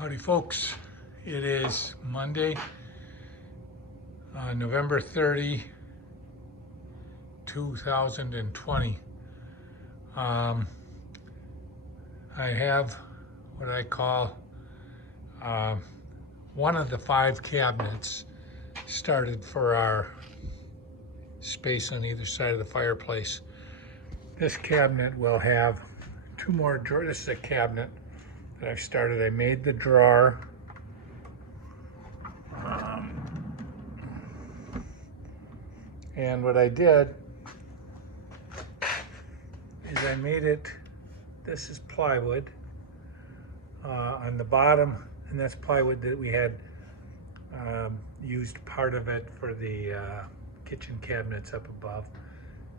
Howdy folks, it is Monday, November 30, 2020. I have what I call one of the 5 cabinets started for our space on either side of the fireplace. This cabinet will have 2 more drawers. This is a cabinet that I've started. I made the drawer. And what I did is I made it, this is plywood on the bottom, and that's plywood that we had used part of it for the kitchen cabinets up above.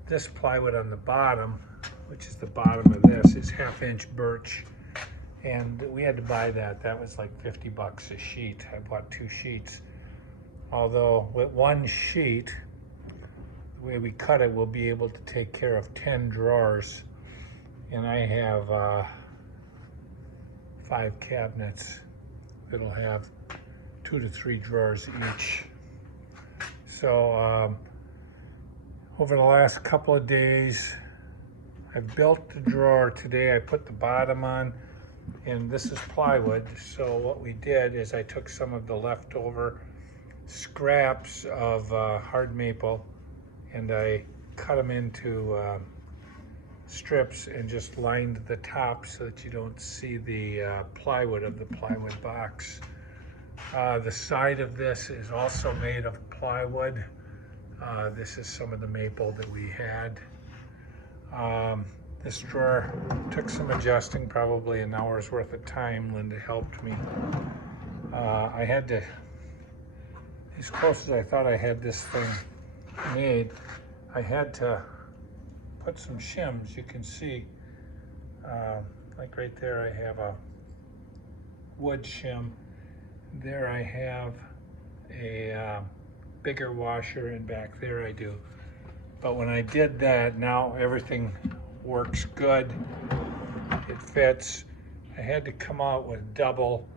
This plywood on the bottom, which is the bottom of this, is 1/2-inch birch. And we had to buy that. That was like 50 bucks a sheet. I bought 2 sheets. Although with 1 sheet, the way we cut it, we'll be able to take care of 10 drawers. And I have 5 cabinets that'll have 2 to 3 drawers each. So over the last couple of days, I've built the drawer. Today I put the bottom on. And this is plywood, so what we did is I took some of the leftover scraps of hard maple and I cut them into strips and just lined the top so that you don't see the plywood of the plywood box. The side of this is also made of plywood. This is some of the maple that we had. This drawer took some adjusting, probably an hour's worth of time. Linda helped me. I had to, as close as I thought I had this thing made, I had to put some shims. You can see, like right there, I have a wood shim. There I have a bigger washer, and back there I do. But when I did that, now everything works good. It fits. I had to come out with double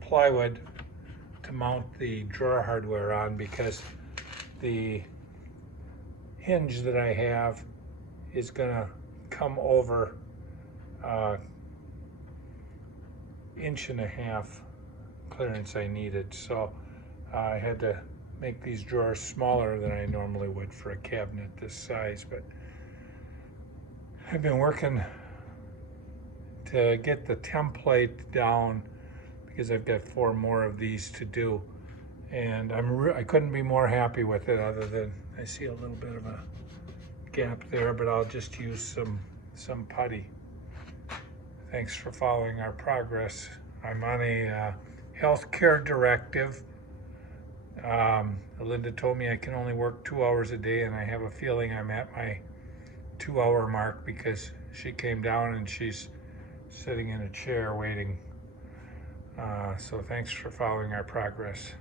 plywood to mount the drawer hardware on because the hinge that I have is gonna come over 1.5 inch clearance I needed. So I had to make these drawers smaller than I normally would for a cabinet this size, but I've been working to get the template down because I've got 4 more of these to do, and I couldn't be more happy with it, other than I see a little bit of a gap there, but I'll just use some putty. Thanks for following our progress. I'm on a healthcare directive. Linda told me I can only work 2 hours a day, and I have a feeling I'm at my 2-hour mark because she came down and she's sitting in a chair waiting. So thanks for following our progress.